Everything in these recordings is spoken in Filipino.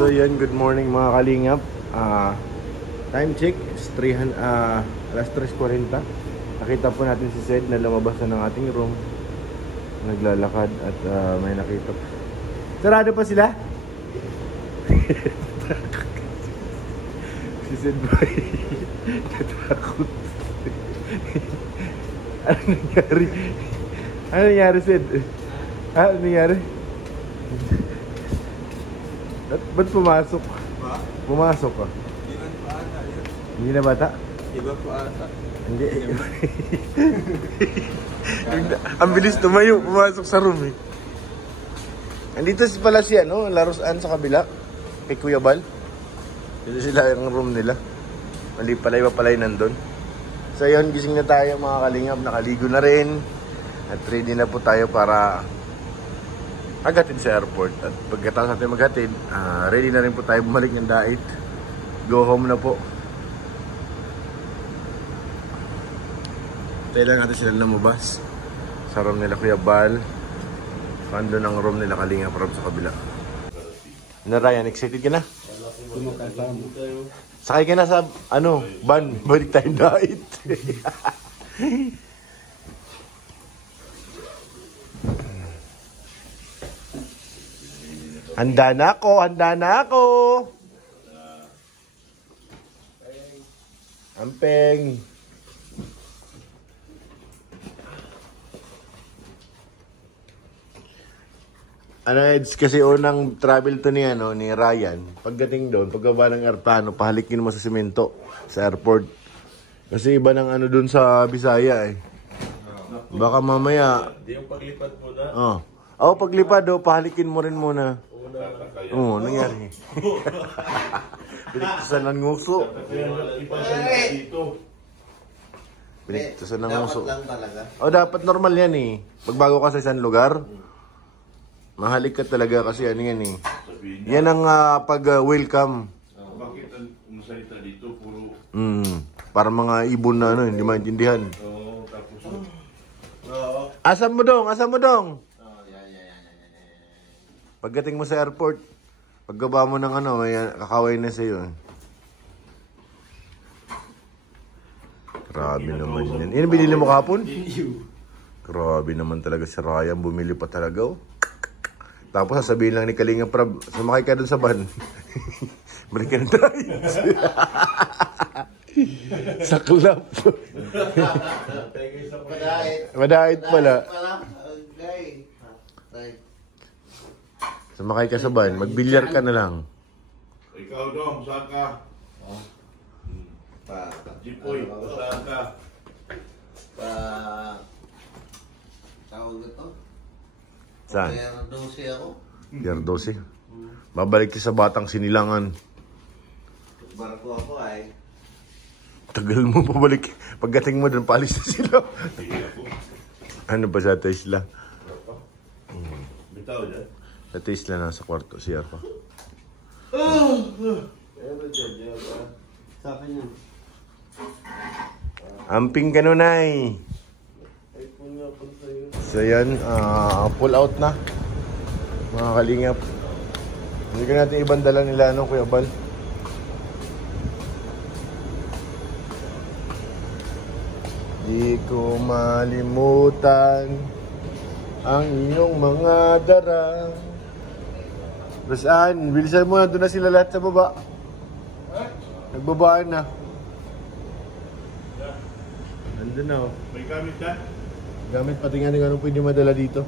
So yan, good morning mga kalingap. Time check is alas 3:40. Nakita po natin si Zed na lumabas na ng ating room. Naglalakad at may nakita. Sarado pa sila? Si Zed boy natakot. Ano nangyari? Ano nangyari, Zed? Ano nangyari? Ba't pumasok? Ha? Pumasok ka? Hindi na pa ata yan. Hindi na bata? Iba pa ata. Hindi. Ang bilis tumayo, pumasok sa room eh. Andito pala siya, no? Larusan sa kabila. Kay Kuya Bal. Dito sila yung room nila. Mali pala, iba pala yung nandun. So yun, gising na tayo mga kalingap. Nakaligo na rin. At ready na po tayo para aghatid sa airport. At pagkatapos natin maghatid, ready na rin po tayo bumalik ng Dait. Go home na po. Tayo lang natin sila lumabas sa room nila Kuya Bal. Pando ng room nila Kalingap Rob sa kabila. Ano Ryan, excited ka na? Sakay ka na sa van. Balik tayong Dait. Handa na ako, handa na ako. Ampeng. It's kasi unang travel to ni Ryan. Pagdating doon, pagbaba ng aeroplano, pahalikin mo sa semento sa airport. Kasi iba ng doon sa Bisaya eh. Baka mamaya. Hindi yung paglipad muna. Paglipad pahalikin mo rin muna. Oo, nangyari. Piniktusan ng nguso. Piniktusan ng nguso. Dapat normal yan eh. Pagbago ka sa isang lugar, mahalik ka talaga kasi yan eh. Yan ang pag-welcome. Bakit ang salita dito puro? Para mga ibon na hindi maintindihan. Tapos Asam mo dong. Pagdating mo sa airport, paggaba mo ng may kakaway na sa'yo. Grabe naman yan. Yan binili mo kahapon? Grabe naman talaga si Ryan. Bumili pa talaga Tapos sasabihin lang ni Kalinga Prab, sumakay ka dun sa van. Balik ka ng Dait. Saklap. Madait pala. Sumakay ka sa van, magbilyar ka na lang. ikaw dong, saan ka? Jipoy, saan ka? Tawag ito? Saan? Pier 12 ako. Pier 12. Babalik ka sa Batang Sinilangan. Barko ako ay. Tagal mo pabalik. Pagdating mo doon, palis na sila. Ano ba sa Tesla? Bitaw dyan. Sa Tesla nasa kwarto, siya pa. Sa akin yan. Amping ka nun ay. So yan, pull out na. Mga kalingap. Hindi ka natin ibang dala nila, Kuya Bal. Di ko malimutan ang iyong mga dara. Rosan, bilisan mo na, doon na sila lahat sa baba. Nagbabaan na. Nandun na May gamit ka? Gamit pati nga anong pwede madala dito.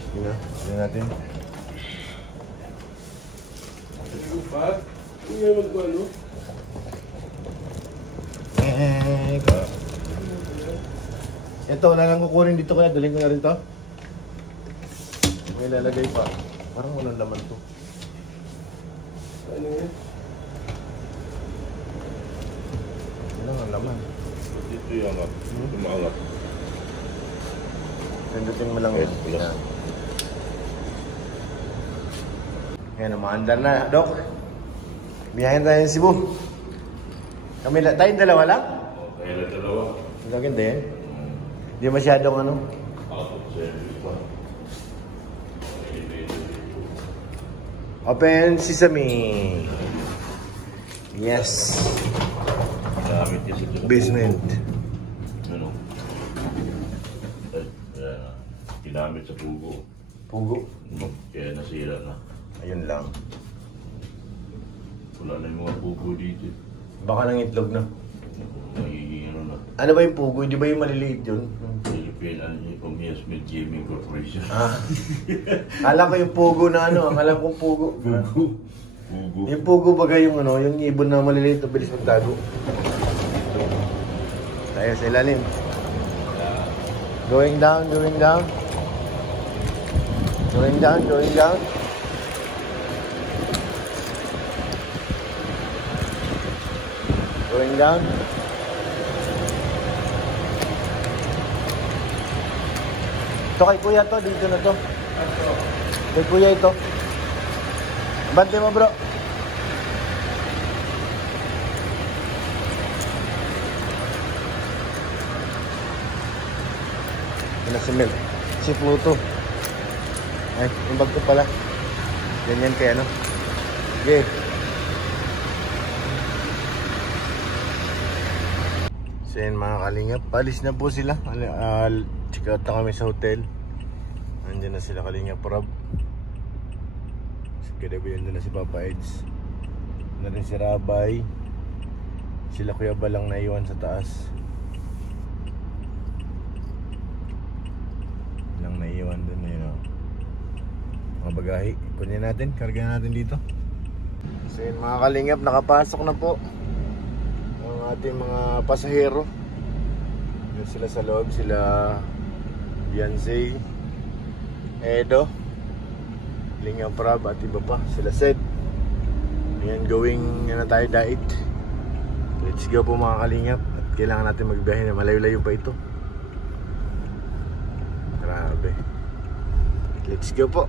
Sige na, sige natin. Ito, wala nang kukunin dito kaya. Daling ko na rin to. May lalagay pa. Parang walang laman to. Ano yun? Wala nga laman. Dito yung angat. Tumangat. Pindutin mo lang yan. Plus. Yan, umaandar na. Dok, biyahin tayo ng Cebu. Tayong dalawa lang? Kaya na dalawa. Ang ganda yan. Hindi masyadong Open sesame. Yes. Gamit kasi ito. Basement. Ano? Ginamit sa pugo. Pugo. Kaya nasira na. Ayun lang. Wala na yung mga pugo dito. Baka nang itlog na. Nagiging ano na. Ano ba yung pugo? Di ba yung maliliit yun? Philippine Amusement Gaming Corporation. Ah. Akala ko yung pugo na ano. Akala ko pugo. Pugo. Pugo. Yung pugo bagay yung ano, yung ibon na maliliit na bilis magtago. Tayo sa ilalim. Going down, going down. Going down, going down. Going down. Ito kay kuya to, dito na to. Kay kuya ito. Bante mo bro. Ito na si Mel. Si Pluto. Ay, yung bag ko pala. Ganyan kaya ano. Okay. So yun mga kalingap, palis na po sila. Check out na kami sa hotel. Nandiyan na sila Kalingap Rob. Kadabi yun na si Papa Eds. Na rin si Rabay. Sila Kuya Balang naiwan sa taas. Lang naiwan dun yun o. Mga bagahe. Kunin natin, karga natin dito. So yun mga Kalingap, nakapasok na po ang ating mga pasahero. Yun sila sa loob, sila Beyonce, Edo, Kalingap Rob at iba pa, sila Sed. Ayan, going na tayo diet. Let's go po mga Kalingap. At kailangan natin magbiyahe na malayo-layo pa ito. Grabe. Let's go po.